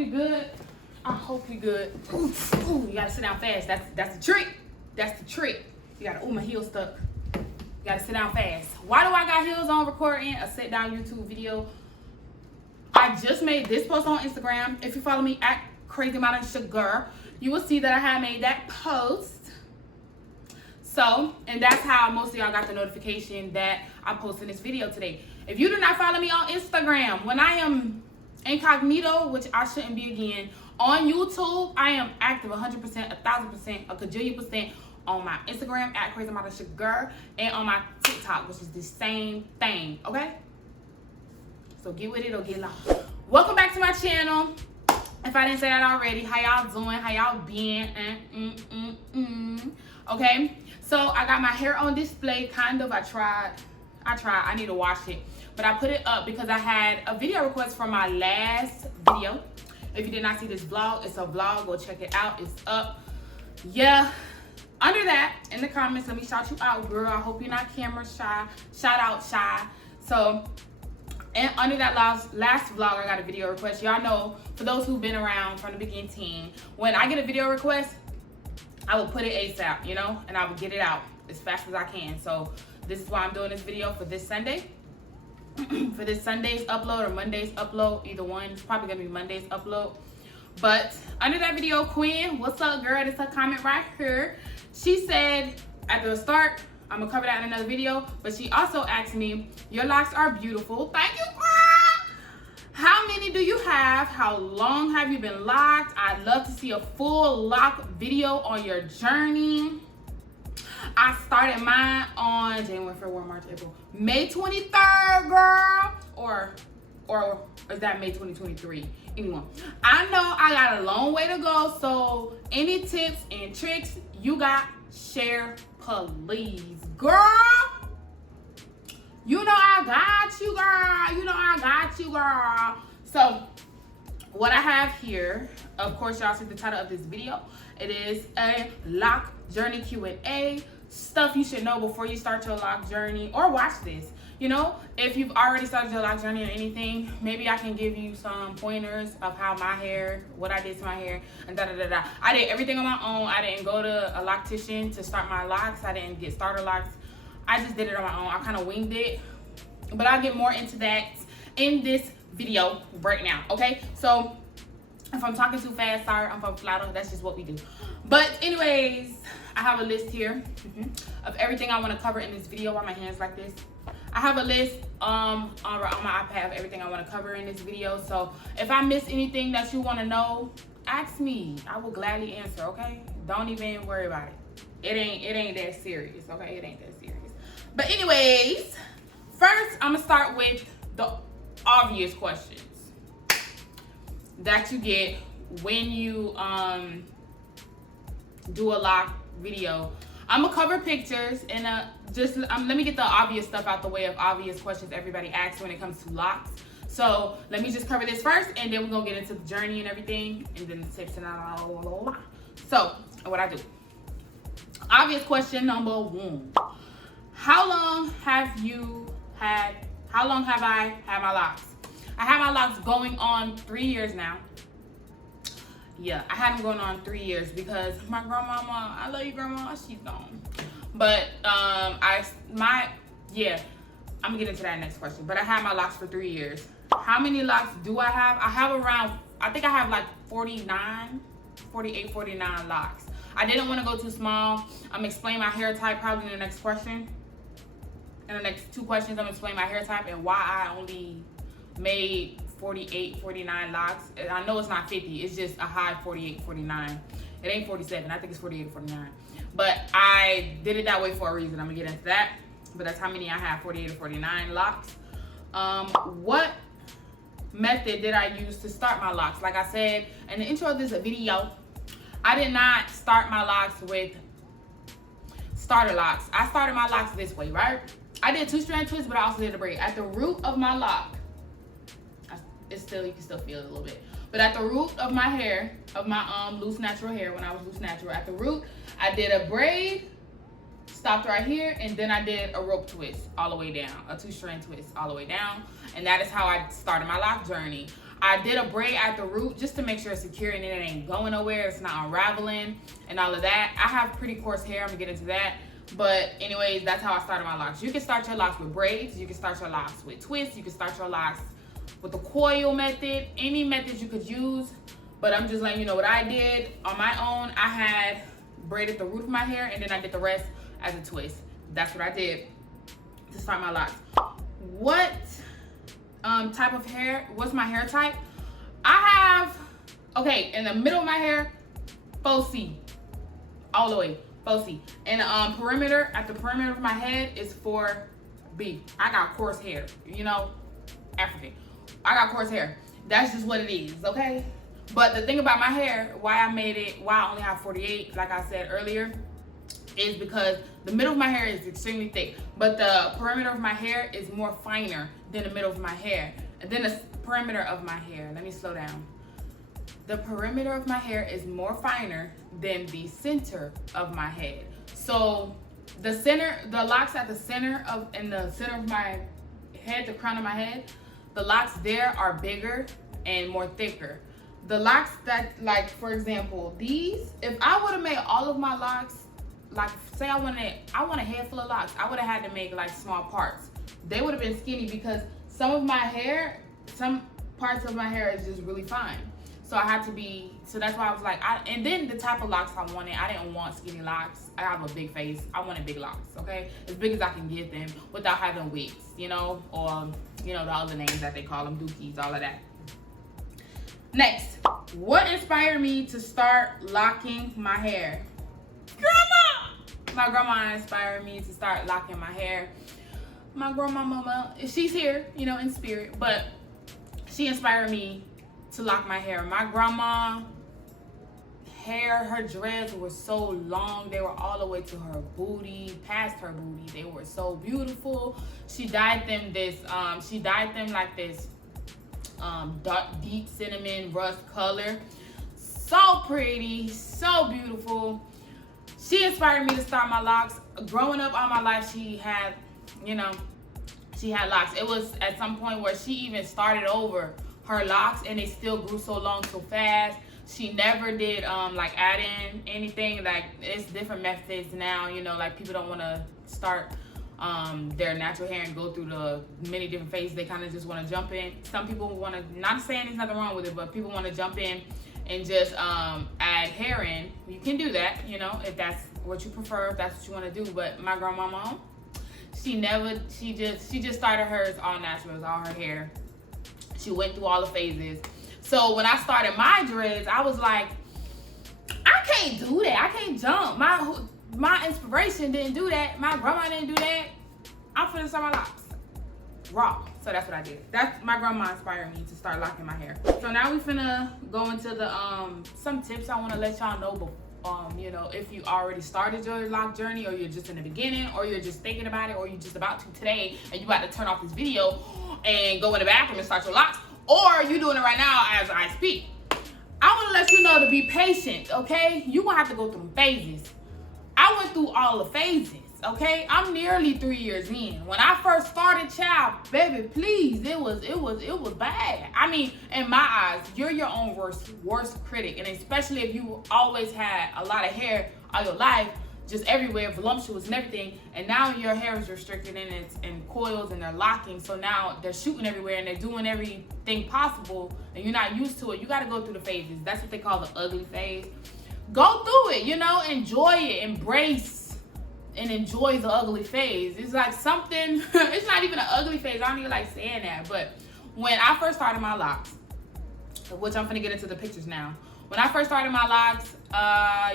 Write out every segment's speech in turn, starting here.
we good. I hope we good. Ooh, you gotta sit down fast. That's the trick. That's the trick. You gotta, my heel stuck. You gotta sit down fast. Why do I got heels on recording a sit down YouTube video? I just made this post on Instagram. If you follow me at Crazy Modern Sugar, you will see that I had made that post. So, and that's how most of y'all got the notification that I'm posting this video today. If you do not follow me on Instagram, when I am incognito, which I shouldn't be again, on YouTube, I am active 100%, 1,000%, a cajillion% on my Instagram at Crazy Modern Sugar and on my TikTok, which is the same thing, okay? So get with it or get lost. Welcome back to my channel. If I didn't say that already, how y'all doing? How y'all been? Okay, so I got my hair on display, kind of. I tried. I need to wash it. But I put it up because I had a video request from my last video. If you did not see this vlog, it's a vlog. Go check it out. It's up. Yeah. Under that, in the comments, let me shout you out, girl. I hope you're not camera shy. Shout out shy. So, and under that last vlog, I got a video request. Y'all know, for those who've been around from the beginning, when I get a video request, I will put it ASAP, you know, and I will get it out as fast as I can. So this is why I'm doing this video for this Sunday. For this Sunday's upload or Monday's upload, either one. It's probably gonna be Monday's upload. But under that video, Quinn, what's up, girl? This is her comment right here. She said at the start, I'm gonna cover that in another video, but she also asked me, your locks are beautiful. Thank you, girl. How many do you have? How long have you been locked? I'd love to see a full lock video on your journey. I started mine on January, February, March, April, May 23rd, girl. Or is that May 2023? Anyone. I know I got a long way to go, so any tips and tricks you got, share, please. Girl, you know I got you, girl. You know I got you, girl. So, what I have here, of course, y'all see the title of this video. It is a lock journey Q&A. Stuff you should know before you start your lock journey or watch this. You know, if you've already started your lock journey or anything, maybe I can give you some pointers of how my hair, what I did to my hair, and da-da-da-da. I did everything on my own. I didn't go to a loctician to start my locks. I didn't get starter locks. I just did it on my own. I kind of winged it. But I'll get more into that in this video right now, okay? So, if I'm talking too fast, sorry, I'm from Florida. That's just what we do. But anyways, I have a list here of everything I want to cover in this video. Why my hands like this? I have a list on my iPad of everything I want to cover in this video. So if I miss anything that you want to know, ask me. I will gladly answer, okay? Don't even worry about it. It ain't that serious, okay? It ain't that serious. But anyways, first I'm gonna start with the obvious questions that you get when you do a lock video. I'm gonna cover pictures and let me get the obvious stuff out the way of obvious questions everybody asks when it comes to locks. So let me just cover this first, and then we're gonna get into the journey and everything, and then the tips and all. So what I do. Obvious question number one: How long have I had my locks? I have my locks going on 3 years now. Yeah, I had them going on 3 years because my grandmama, I love you, grandma, she's gone. But I'm gonna get into that next question. But I had my locks for 3 years. How many locks do I have? I have around, I think I have like 48, 49 locks. I didn't want to go too small. I'm explaining my hair type probably in the next question. In the next 2 questions, I'm gonna explain my hair type and why I only made 48, 49 locks. I know it's not 50, it's just a high 48, 49. It ain't 47, I think it's 48 or 49. But I did it that way for a reason. I'm gonna get into that. But that's how many I have, 48 or 49 locks. What method did I use to start my locks? Like I said in the intro of this video, I did not start my locks with starter locks. I started my locks this way, right? I did 2-strand twists, but I also did a braid. At the root of my lock, you can still feel it a little bit. But at the root of my hair, of my loose natural hair, when I was loose natural, at the root, I did a braid, stopped right here, and then I did a rope twist all the way down, a 2-strand twist all the way down. And that is how I started my lock journey. I did a braid at the root just to make sure it's secure and it ain't going nowhere. It's not unraveling and all of that. I have pretty coarse hair. I'm gonna get into that. But anyways, that's how I started my locks. You can start your locks with braids. You can start your locks with twists. You can start your locks with the coil method. Any methods you could use. But I'm just letting you know what I did on my own. I had braided the root of my hair and then I did the rest as a twist. That's what I did to start my locks. What type of hair? What's my hair type? I have, okay, in the middle of my hair, 4C. All the way, 4C. And the perimeter, at the perimeter of my head is 4B. I got coarse hair, you know, African. I got coarse hair. That's just what it is, okay? But the thing about my hair, why I only have 48, like I said earlier, is because the middle of my hair is extremely thick, but the perimeter of my hair is more finer than the middle of my hair. And then the perimeter of my hair, let me slow down. The perimeter of my hair is more finer than the center of my head. So the locks at the center of my head, the crown of my head, the locks there are bigger and more thicker. The locks that, like, for example, these, if I would have made all of my locks, like, say I want a head full of locks, I would have had to make, like, small parts. They would have been skinny because some parts of my hair is just really fine. So that's why I was like, and then the type of locks I wanted, I didn't want skinny locks. I have a big face. I wanted big locks, okay? As big as I can get them without having wigs, you know, or, you know, the other names that they call them, dookies, all of that. Next, what inspired me to start locking my hair? Grandma! My grandma inspired me to start locking my hair. My mama, she's here, you know, in spirit, but she inspired me to lock my hair. My grandma hair, her dreads were so long. They were all the way to her booty, past her booty. They were so beautiful. She dyed them like this dark, deep cinnamon rust color. So pretty, so beautiful. She inspired me to start my locks. Growing up all my life, she had locks. It was at some point where she even started over her locks and they still grew so long so fast. She never did like add in anything. Like, it's different methods now, you know, like people don't want to start their natural hair and go through the many different phases. They kind of just want to jump in. Some people want to, not saying there's nothing wrong with it, but people want to jump in and just add hair in. You can do that, you know, if that's what you prefer, if that's what you want to do. But my grandmama, she just started hers all natural. It was all her hair. She went through all the phases. So when I started my dreads, I was like, I can't do that. I can't jump. My inspiration didn't do that. My grandma didn't do that. I'm finna start my locks raw. So that's what I did. My grandma inspired me to start locking my hair. So now we finna go into the some tips I want to let y'all know. You know, if you already started your lock journey, or you're just in the beginning, or you're just thinking about it, or you're just about to today, and you about to turn off this video and go in the bathroom and start your locks, or you're doing it right now as I speak. I want to let you know to be patient, okay? You're gonna have to go through phases. I went through all the phases, okay? I'm nearly 3 years in. When I first started, child, baby, please, it was bad. I mean, in my eyes, you're your own worst critic, and especially if you always had a lot of hair all your life, just everywhere, voluptuous and everything, and now your hair is restricted and it's in coils and they're locking, so now they're shooting everywhere and they're doing everything possible, and you're not used to it. You got to go through the phases. That's what they call the ugly phase. Go through it, you know, enjoy it, embrace and enjoy the ugly phase. It's like something, it's not even an ugly phase. I don't even like saying that, but when I first started my locks, which I'm gonna get into the pictures now. When I first started my locks,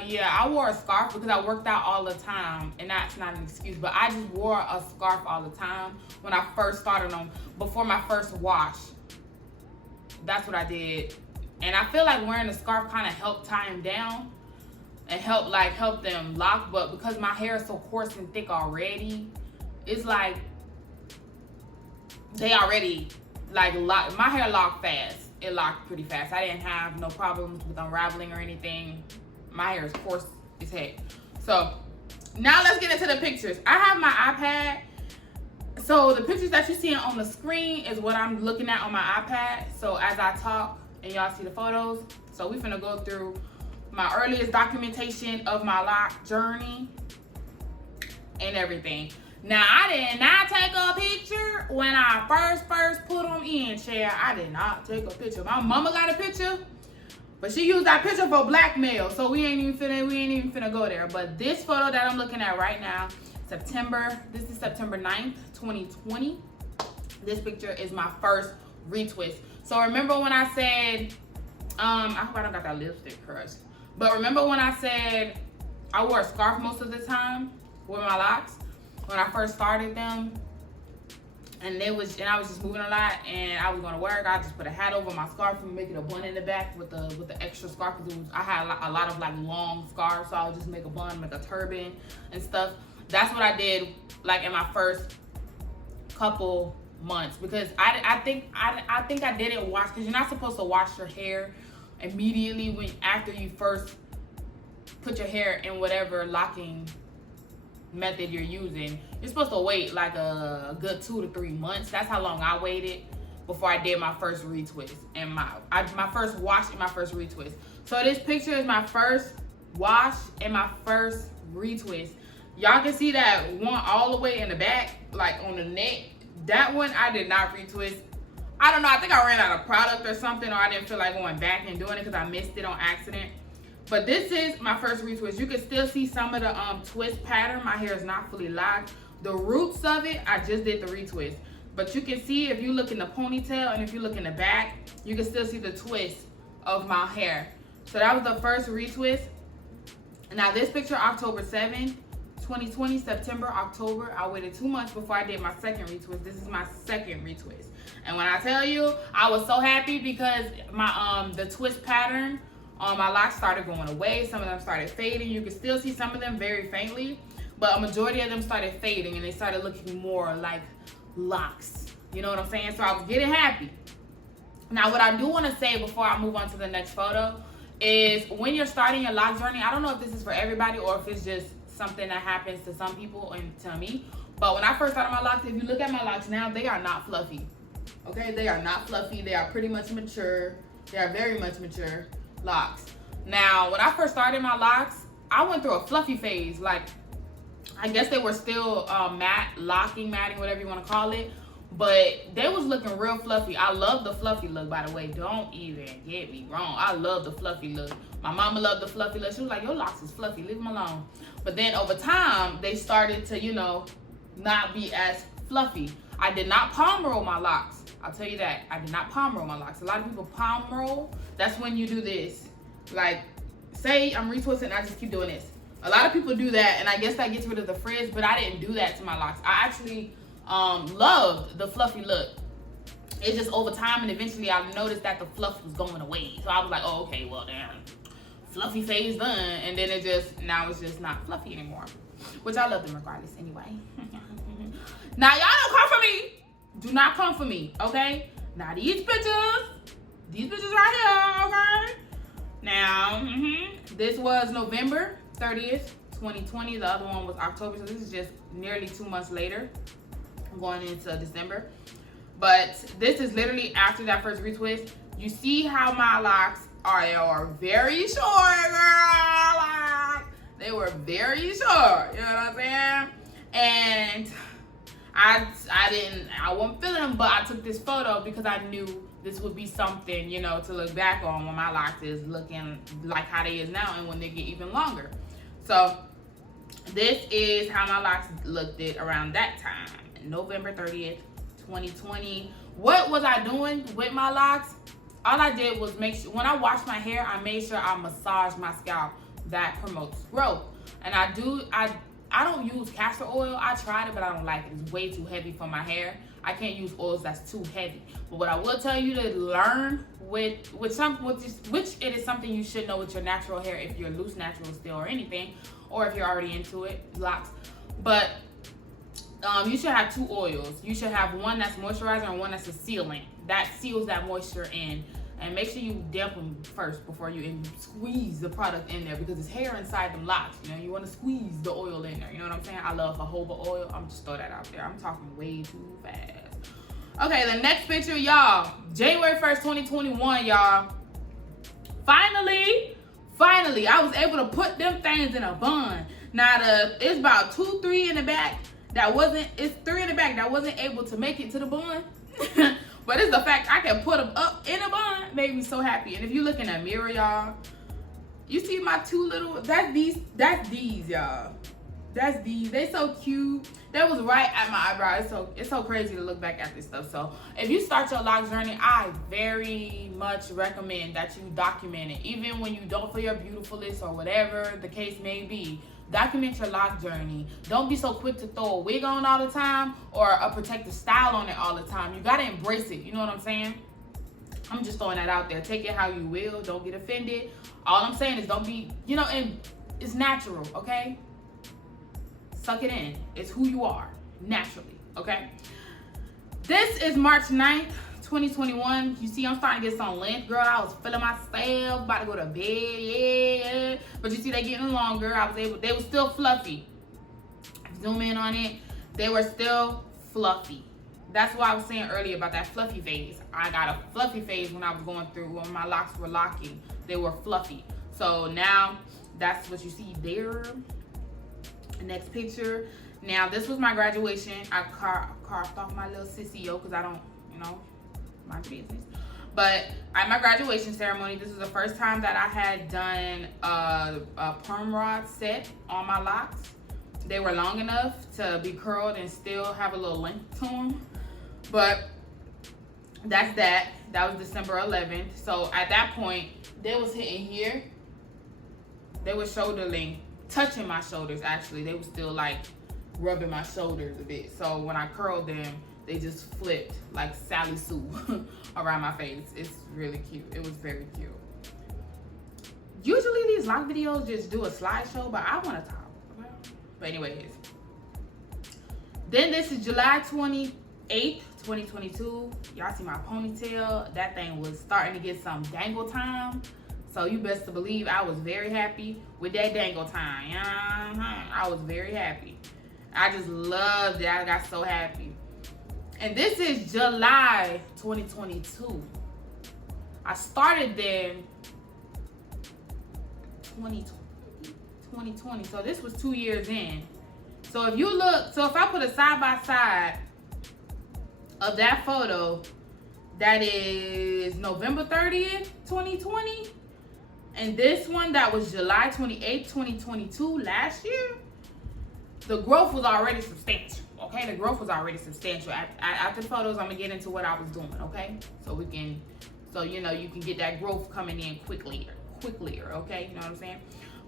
yeah, I wore a scarf because I worked out all the time, and that's not an excuse, but I just wore a scarf all the time when I first started them, before my first wash. That's what I did. And I feel like wearing a scarf kind of helped tie them down and help them lock, but because my hair is so coarse and thick already, it's like they already like lock. My hair locked fast. It locked pretty fast. I didn't have no problems with unraveling or anything. My hair is coarse as heck. So now let's get into the pictures. I have my iPad So the pictures that you're seeing on the screen is what I'm looking at on my iPad. So as I talk and y'all see the photos, so we finna go through my earliest documentation of my lock journey and everything. Now, I did not take a picture when I first put them in, chair. I did not take a picture. My mama got a picture, but she used that picture for blackmail. So we ain't even finna go there. But this photo that I'm looking at right now, this is September 9th, 2020. This picture is my first retwist. So remember when I said, I hope I don't got that lipstick crushed. But remember when I said I wore a scarf most of the time with my locks when I first started them, and I was just moving a lot, and I was going to work. I just put a hat over my scarf and make it a bun in the back with the extra scarf, because I had a lot of like long scarves, so I would just make a bun, make a turban and stuff. That's what I did like in my first couple months, because I think I didn't wash, because you're not supposed to wash your hair immediately after you first put your hair in whatever locking method you're using. You're supposed to wait like a good 2 to 3 months. That's how long I waited before I did my first retwist and my first wash and my first retwist. So this picture is my first wash and my first retwist. Y'all can see that one all the way in the back, like on the neck. That one I did not retwist. I don't know, I think I ran out of product or something, or I didn't feel like going back and doing it because I missed it on accident. But this is my first retwist. You can still see some of the twist pattern. My hair is not fully locked. The roots of it, I just did the retwist. But you can see if you look in the ponytail and if you look in the back, you can still see the twist of my hair. So that was the first retwist. Now this picture, October 7th, 2020, September, October. I waited 2 months before I did my second retwist. This is my second retwist. And when I tell you, I was so happy because my the twist pattern on my locks started going away. Some of them started fading. You can still see some of them very faintly, but a majority of them started fading and they started looking more like locks. You know what I'm saying? So I was getting happy. Now, what I do want to say before I move on to the next photo is when you're starting your lock journey, I don't know if this is for everybody or if it's just something that happens to some people and to me, but when I first started my locks, if you look at my locks now, they are not fluffy. Okay, they are not fluffy. They are pretty much mature. They are very much mature locks. Now, when I first started my locks, I went through a fluffy phase. Like, I guess they were still matting, whatever you want to call it, but they was looking real fluffy. I love the fluffy look, by the way. Don't even get me wrong. I love the fluffy look. My mama loved the fluffy look. She was like, your locks is fluffy, leave them alone. But then over time, they started to, you know, not be as fluffy. I did not palm roll my locks. I'll tell you that. I did not palm roll my locks. A lot of people palm roll. That's when you do this. Like, say I'm retwisting, I just keep doing this. A lot of people do that, and I guess that gets rid of the frizz, but I didn't do that to my locks. I actually loved the fluffy look. It's just over time, and eventually I noticed that the fluff was going away. So I was like, oh, okay, well, damn. Fluffy phase done. And then now it's just not fluffy anymore. Which I love them regardless anyway. Now, y'all don't come for me. Do not come for me, okay? Now, these pictures right here, okay? Now, this was November 30th, 2020. The other one was October, so this is just nearly 2 months later, going into December. But this is literally after that first retwist. You see how my locks are very short, girl. They were very short, you know what I'm saying? And I wasn't feeling them, but I took this photo because I knew this would be something, you know, to look back on when my locks is looking like how they is now and when they get even longer. So this is how my locks looked around that time, November 30th, 2020. What was I doing with my locks? All I did was make sure, when I wash my hair, I made sure I massage my scalp. That promotes growth. And I don't use castor oil. I tried it, but I don't like it. It's way too heavy for my hair. I can't use oils that's too heavy. But what I will tell you to learn which it is something you should know with your natural hair if you're loose natural still or anything, or if you're already into it, locks. But you should have 2 oils. You should have one that's moisturizer and one that's a sealant. That seals that moisture in. And make sure you damp them first before you squeeze the product in there, because it's hair inside them locks. You know, you want to squeeze the oil in there. You know what I'm saying? I love jojoba oil. I'm just throw that out there. I'm talking way too fast. Okay, the next picture, y'all. January 1st, 2021, y'all. Finally, I was able to put them things in a bun. Now, it's about 2, 3 in the back. It's 3 in the back that wasn't able to make it to the bun. But it's the fact I can put them up in a bun made me so happy. And if you look in that mirror, y'all, you see my 2 little, that's these, y'all. That's these. They so cute. That was right at my eyebrow. It's so crazy to look back at this stuff. So if you start your lock journey, I very much recommend that you document it. Even when you don't feel your beautifulness or whatever the case may be. Document your lock journey. Don't be so quick to throw a wig on all the time or a protective style on it all the time. You gotta embrace it. You know what I'm saying? I'm just throwing that out there. Take it how you will. Don't get offended. All I'm saying is don't be, you know, and it's natural, okay? Suck it in. It's who you are, naturally, okay? This is March 9th, 2021. You see, I'm starting to get some length, girl. I was feeling myself, about to go to bed, yeah. But you see, they getting longer. They were still fluffy. Zoom in on it. They were still fluffy. That's what I was saying earlier about that fluffy phase. I got a fluffy phase when I was going through, when my locks were locking. They were fluffy. So now, that's what you see there. Next picture. Now, this was my graduation. I carved off my little sissy, yo, because I don't, you know, mind your business. But at my graduation ceremony, this was the first time that I had done a perm rod set on my locks. They were long enough to be curled and still have a little length to them. But that's that. That was December 11th. So at that point, they was hitting here. They were shoulder length, touching my shoulders actually. They were still like rubbing my shoulders a bit. So when I curled them, they just flipped like Sally Sue around my face. It's really cute. It was very cute. Usually these lock videos just do a slideshow, but I want to talk. But anyways. Then this is July 28th, 2022. Y'all see my ponytail. That thing was starting to get some dangle time. So you best to believe I was very happy with that dangle time. I was very happy. I just loved it. I got so happy. And this is July 2022. I started then 2020. So this was 2 years in. So if you look, so if I put a side by side of that photo, that is November 30th, 2020. And this one that was July 28th, 2022, last year, the growth was already substantial. Okay, the growth was already substantial. After the photos, I'm gonna get into what I was doing. Okay, so you know, you can get that growth coming in quickly. Okay, you know what I'm saying?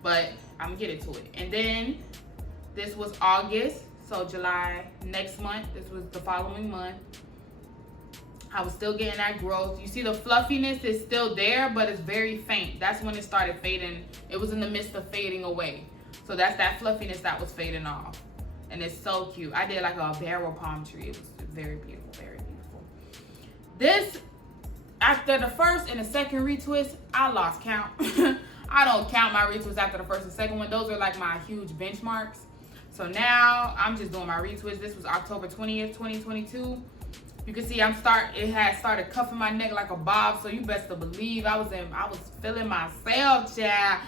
But I'm gonna get into it. And then this was August, so July next month. This was the following month. I was still getting that growth. You see the fluffiness is still there, but it's very faint. That's when it started fading. It was in the midst of fading away. So that's that fluffiness that was fading off. And it's so cute. I did like a barrel palm tree. It was very beautiful, very beautiful. This, after the first and the second retwist, I lost count. I don't count my retwists after the first and second one. Those are like my huge benchmarks. So now I'm just doing my retwist. This was October 20th, 2022. You can see it had started cuffing my neck like a bob, so you best to believe I was feeling myself, child.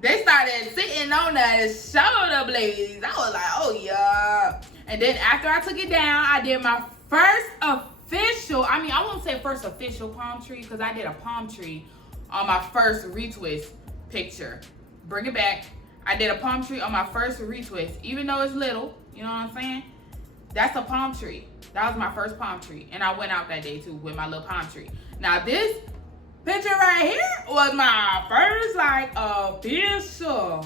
They started sitting on the shoulder blades. I was like, oh yeah. And then after I took it down, I did my first official, I won't say first official palm tree, because I did a palm tree on my first retwist picture. Bring it back. I did a palm tree on my first retwist, even though it's little, you know what I'm saying? That's a palm tree. That was my first palm tree. And I went out that day too with my little palm tree. Now this picture right here was my first like official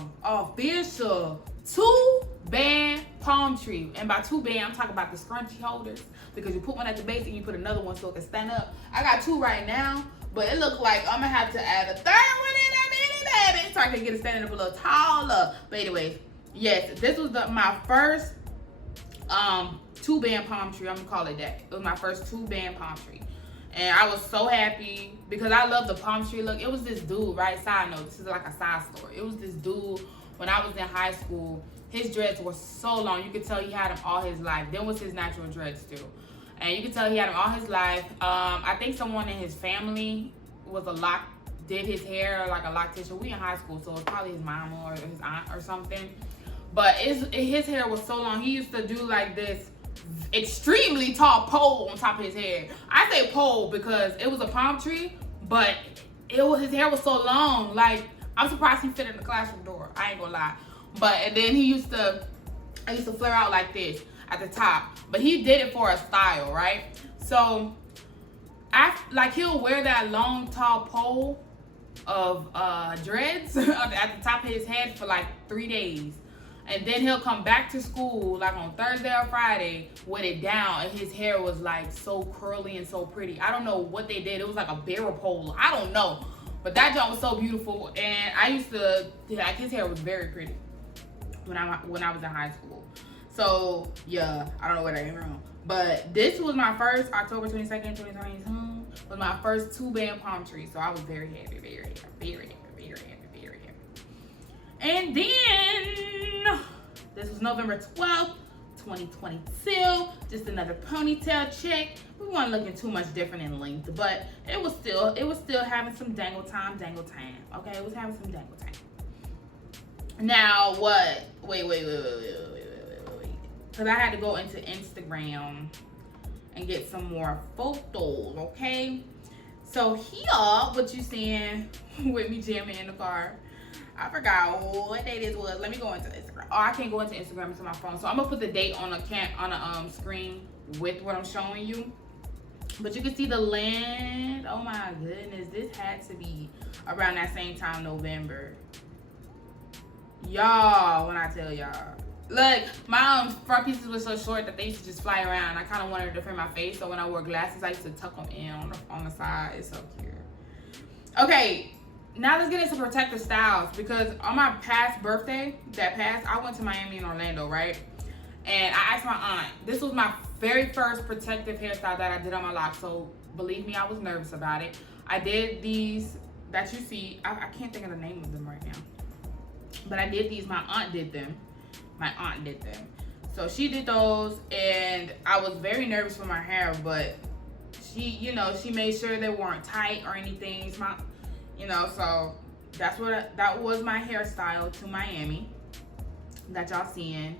2-band palm tree. And by 2-band, I'm talking about the scrunchy holders, because you put one at the base and you put another one so it can stand up. I got 2 right now, but it looked like I'm gonna have to add a 3rd one in there, baby, so I can get it standing up a little taller. But anyways, yes, this was my first 2-band palm tree. I'm gonna call it that. It was my first 2-band palm tree. And I was so happy because I love the palm tree look. It was this dude, right? Side note, this is like a side story. It was this dude when I was in high school. His dreads were so long. You could tell he had them all his life. Then was his natural dreads too. And you could tell he had them all his life. I think someone in his family was did his hair like a loctician. We in high school, so it's probably his mama or his aunt or something. But his hair was so long. He used to do like this extremely tall pole on top of his head. I say pole because it was a palm tree, but his hair was so long. Like, I'm surprised he fit in the classroom door. I ain't gonna lie. And then I used to flare out like this at the top. But he did it for a style, right? So, he'll wear that long, tall pole of dreads at the top of his head for like 3 days. And then he'll come back to school like on Thursday or Friday with it down, and his hair was like so curly and so pretty. I don't know what they did. It was like a barrel pole. I don't know. But that joint was so beautiful, and I used to, like, his hair was very pretty when I was in high school. So yeah, I don't know where that came from. But this was my first, October 22nd, 2022, was my first 2-band palm tree. So I was very happy, very happy, very happy, very happy, very happy. And then, this was November 12th, 2022. Just another ponytail check. We weren't looking too much different in length, but it was still having some dangle time. Okay, it was having some dangle time. Now what? Wait. Because I had to go into Instagram and get some more photos, okay? So here, what you seeing with me jamming in the car. I forgot what day this was. Let me go into Instagram. Oh, I can't go into Instagram. It's on my phone. So I'm gonna put the date on a screen with what I'm showing you. But you can see the length. Oh my goodness, this had to be around that same time, November. Y'all, when I tell y'all, look, my front pieces were so short that they used to just fly around. I kind of wanted to frame my face, so when I wore glasses, I used to tuck them in on the side. It's so cute. Okay. Now let's get into protective styles, because on my past birthday, I went to Miami and Orlando, right? And I asked my aunt, this was my very first protective hairstyle that I did on my locks, so believe me, I was nervous about it. I did these that you see. I can't think of the name of them right now. But I did these, my aunt did them. So she did those, and I was very nervous for my hair, but she made sure they weren't tight or anything. So that was my hairstyle to Miami that y'all seeing.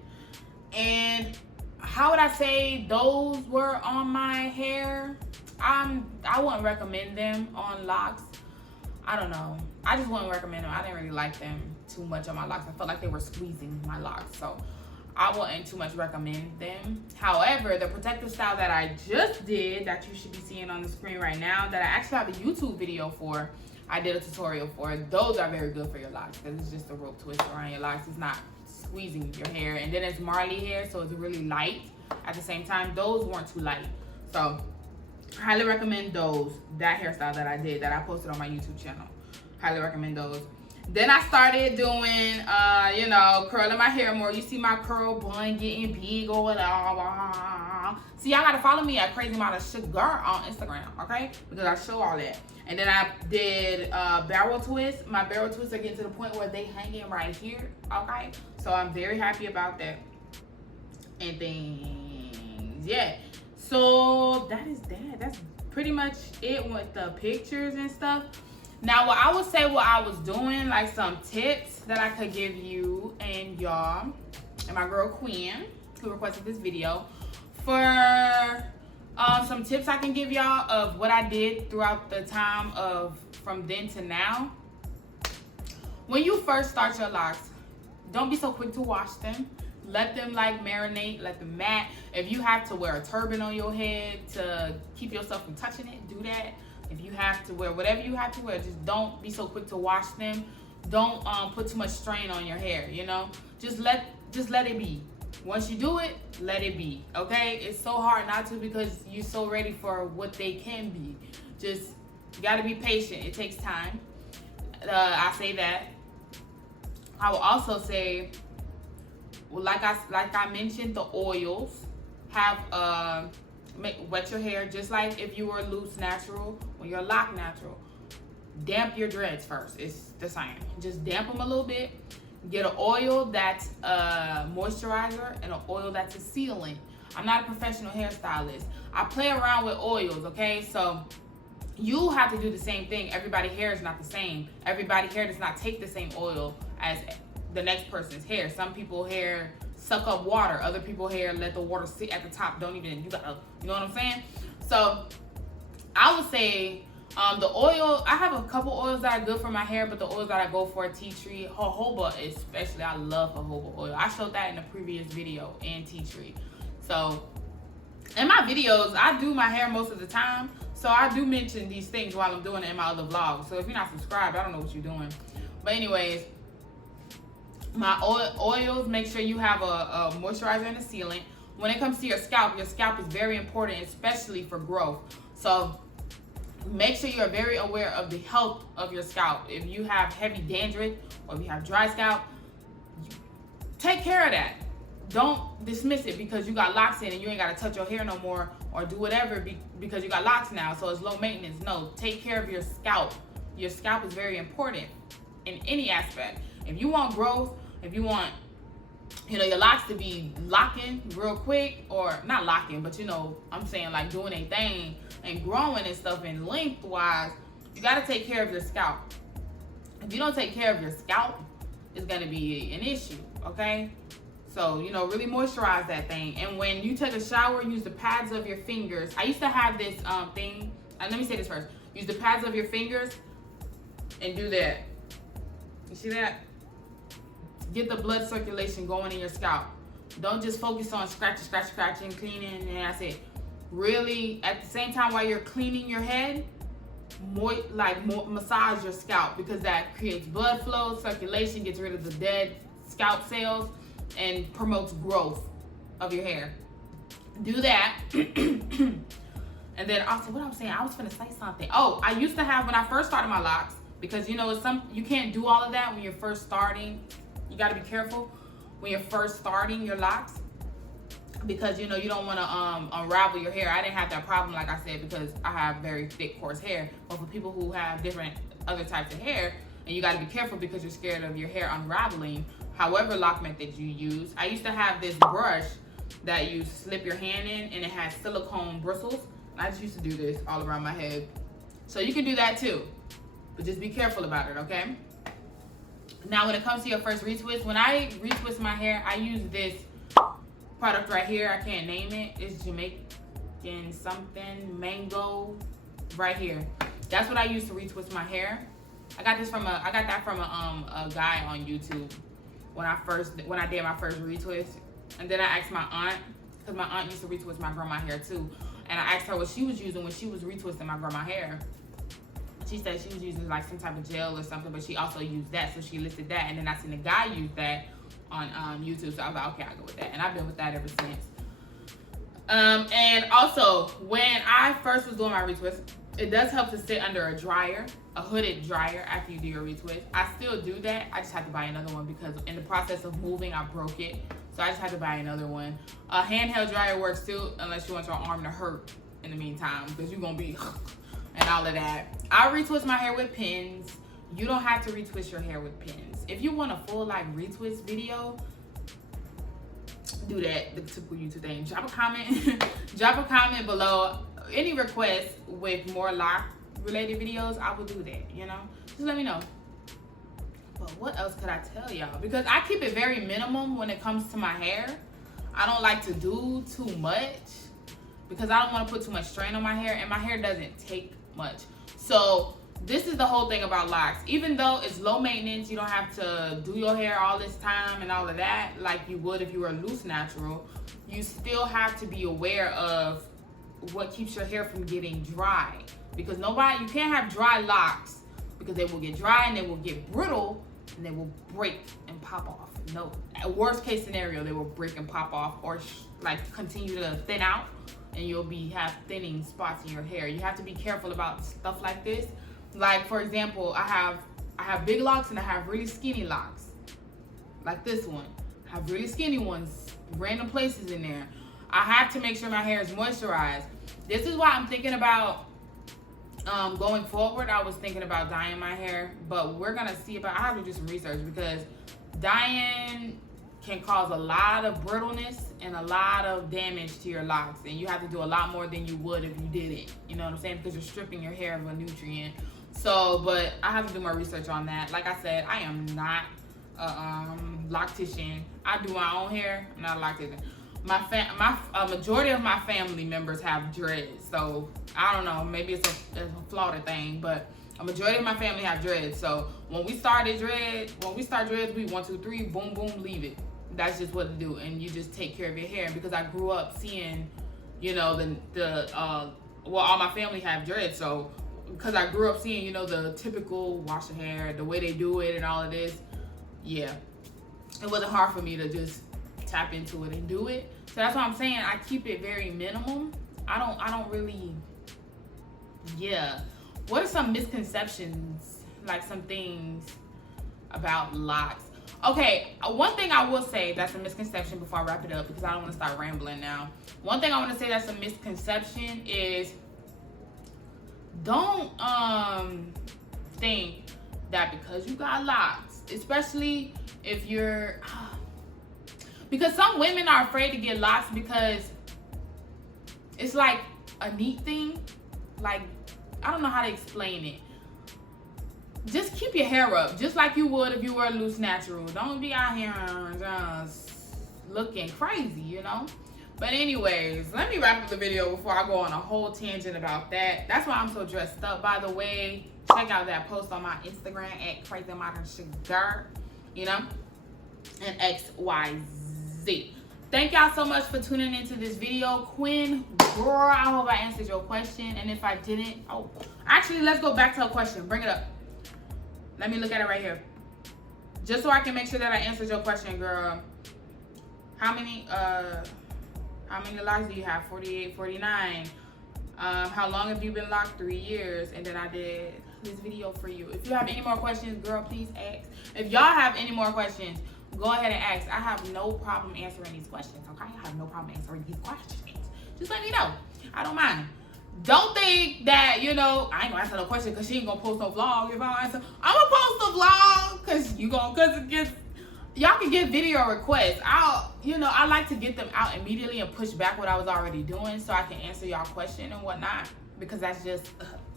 And how would I say those were on my hair? I wouldn't recommend them on locks. I don't know. I just wouldn't recommend them. I didn't really like them too much on my locks. I felt like they were squeezing my locks. So I wouldn't too much recommend them. However, the protective style that I just did, that you should be seeing on the screen right now, that I actually have a YouTube video for, I did a tutorial for. Those are very good for your locks because it's just a rope twist around your locks. It's not squeezing your hair. And then it's Marley hair, so it's really light at the same time. Those weren't too light. So highly recommend those. That hairstyle that I did, that I posted on my YouTube channel. Highly recommend those. Then I started doing, curling my hair more. You see my curl bun getting big or whatever. See, y'all gotta follow me at Crazy Model Sugar on Instagram, okay? Because I show all that. And then I did barrel twists. My barrel twists are getting to the point where they hanging right here, okay? So I'm very happy about that. And things, yeah. So that is that. That's pretty much it with the pictures and stuff. Now, what I would say what I was doing, like some tips that I could give you and y'all, and my girl Queen, who requested this video, for some tips I can give y'all of what I did throughout the time of from then to now. When you first start your locks, don't be so quick to wash them. Let them like marinate, let them mat. If you have to wear a turban on your head to keep yourself from touching it, do that. If you have to wear whatever you have to wear, just don't be so quick to wash them. Don't put too much strain on your hair, Just let it be. Once you do it, let it be, okay? It's so hard not to because you're so ready for what they can be. You gotta be patient. It takes time. I say that. I will also say, like I mentioned, the oils. Have wet your hair just like if you were loose natural or you're lock natural. Damp your dreads first. It's the same. Just damp them a little bit. Get an oil that's a moisturizer and an oil that's a sealant. I'm not a professional hairstylist. I play around with oils, okay? So you have to do the same thing. Everybody's hair is not the same. Everybody's hair does not take the same oil as the next person's hair. Some people's hair suck up water. Other people's hair let the water sit at the top. You know what I'm saying? So I would say the oil, I have a couple oils that are good for my hair, but the oils that I go for are tea tree, jojoba especially. I love jojoba oil. I showed that in a previous video, and tea tree. So in my videos, I do my hair most of the time, so I do mention these things while I'm doing it in my other vlogs. So if you're not subscribed, I don't know what you're doing. But anyways, my oils, make sure you have a moisturizer and a sealant. When it comes to your scalp is very important, especially for growth. So make sure you're very aware of the health of your scalp. If you have heavy dandruff or if you have dry scalp, take care of that. Don't dismiss it because you got locks in and you ain't got to touch your hair no more or do whatever because you got locks now, so it's low maintenance. No, take care of your scalp. Your scalp is very important in any aspect. If you want growth, if you want, your locks to be locking real quick, or not locking, but I'm saying like doing a thing and growing and stuff and lengthwise, you got to take care of your scalp. If you don't take care of your scalp, it's going to be an issue, okay? So, really moisturize that thing. And when you take a shower, use the pads of your fingers. I used to have this thing. Let me say this first. Use the pads of your fingers and do that. You see that? Get the blood circulation going in your scalp. Don't just focus on scratching, cleaning, and that's it. Really, at the same time while you're cleaning your head, massage your scalp, because that creates blood flow, circulation, gets rid of the dead scalp cells, and promotes growth of your hair. Do that. And then also, what I'm saying, I was gonna say something. Oh, I used to have, when I first started my locks, because you can't do all of that when you're first starting. You got to be careful when you're first starting your locks, because you don't want to unravel your hair. I didn't have that problem, like I said, because I have very thick, coarse hair. But for people who have different other types of hair, and you got to be careful because you're scared of your hair unraveling, however lock method you use. I used to have this brush that you slip your hand in, and it has silicone bristles. I just used to do this all around my head. So you can do that too, but just be careful about it, okay? Now, when it comes to your first retwist, when I retwist my hair, I use this product right here. I can't name it. It's Jamaican something, mango, right here. That's what I use to retwist my hair. I got that from a guy on YouTube when I did my first retwist. And then I asked my aunt, because my aunt used to retwist my grandma's hair too. And I asked her what she was using when she was retwisting my grandma's hair. She said she was using like some type of gel or something, but she also used that, so she listed that. And then I seen a guy use that on YouTube, so I was like, okay, I'll go with that. And I've been with that ever since. And also, when I first was doing my retwist, it does help to sit under a dryer, a hooded dryer, after you do your retwist. I still do that. I just had to buy another one because in the process of moving, I broke it. So I just had to buy another one. A handheld dryer works too, unless you want your arm to hurt in the meantime, because you're going to be and all of that. I retwist my hair with pins. You don't have to retwist your hair with pins. If you want a full retwist video, do that, the typical YouTube thing. Drop a comment below. Any requests with more lock related videos, I will do that, just let me know. But what else could I tell y'all? Because I keep it very minimum when it comes to my hair. I don't like to do too much because I don't want to put too much strain on my hair, and my hair doesn't take much. So this is the whole thing about locks. Even though it's low maintenance, you don't have to do your hair all this time and all of that like you would if you were loose natural. You still have to be aware of what keeps your hair from getting dry, because you can't have dry locks, because they will get dry and they will get brittle and they will break and pop off. No, worst case scenario, they will break and pop off, or continue to thin out, and you'll have thinning spots in your hair. You have to be careful about stuff like this. Like, for example, I have big locks and I have really skinny locks, like this one. I have really skinny ones, random places in there. I have to make sure my hair is moisturized. This is why I'm thinking about going forward. I was thinking about dyeing my hair, but we're gonna see about. I have to do some research because dyeing can cause a lot of brittleness and a lot of damage to your locks, and you have to do a lot more than you would if you didn't. You know what I'm saying? Because you're stripping your hair of a nutrient. So, but I have to do more research on that. Like I said, I am not a loctician. I do my own hair. I'm not a loctician. A majority of my family members have dreads, so I don't know. Maybe it's a Florida thing, but a majority of my family have dreads. So when we start dreads, we 1, 2, 3, boom, boom, leave it. That's just what to do, and you just take care of your hair. Because I grew up seeing, you know, all my family have dreads, so because I grew up seeing, you know, the typical wash your hair, the way they do it, and all of this, yeah, it wasn't hard for me to just tap into it and do it. So that's why I'm saying I keep it very minimum. I don't really, yeah. What are some misconceptions, like some things about locks? Okay, one thing I will say that's a misconception before I wrap it up, because I don't want to start rambling now. One thing I want to say that's a misconception is don't think that because you got locks, especially if you're, because some women are afraid to get locks because it's like a neat thing. Like, I don't know how to explain it. Just keep your hair up, just like you would if you were a loose natural. Don't be out here just looking crazy, you know? But anyways, let me wrap up the video before I go on a whole tangent about that. That's why I'm so dressed up. By the way, check out that post on my Instagram at Crazy Modern Sugar, you know, and XYZ. Thank y'all so much for tuning into this video. Quinn, girl, I hope I answered your question. And if I didn't, actually, let's go back to a question. Bring it up. Let me look at it right here. Just so I can make sure that I answered your question, girl. How many locks do you have? 48, 49. How long have you been locked? 3 years. And then I did this video for you. If you have any more questions, girl, please ask. If y'all have any more questions, go ahead and ask. I have no problem answering these questions, okay? I have no problem answering these questions. Just let me know. I don't mind. Don't think that, you know, I ain't gonna answer no question because she ain't gonna post no vlog. If I don't answer, I'm gonna post a vlog because y'all can get video requests. I like to get them out immediately and push back what I was already doing so I can answer y'all question and whatnot, because that's just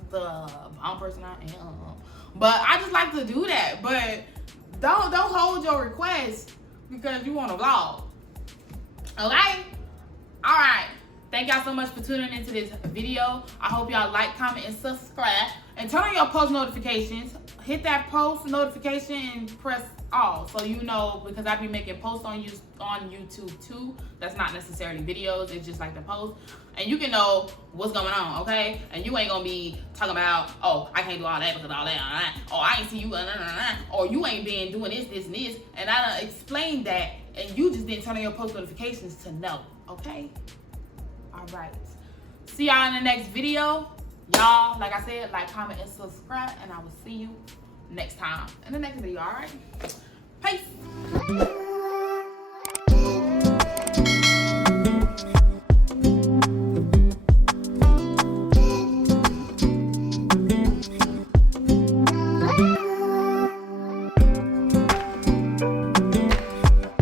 the bomb person I am. But I just like to do that. But don't hold your request because you want a vlog. Okay? All right. Thank y'all so much for tuning into this video. I hope y'all like, comment, and subscribe. And turn on your post notifications. Hit that post notification and press all so you know, because I be making posts on YouTube too. That's not necessarily videos. It's just like the post. And you can know what's going on, okay? And you ain't going to be talking about, oh, I can't do all that because all that. Oh, I ain't see you. Or you ain't been doing this, and this. And I done explained that. And you just didn't turn on your post notifications to know, okay? All right. See y'all in the next video. Y'all, like I said, like, comment, and subscribe. And I will see you next time in the next video, all right? Peace.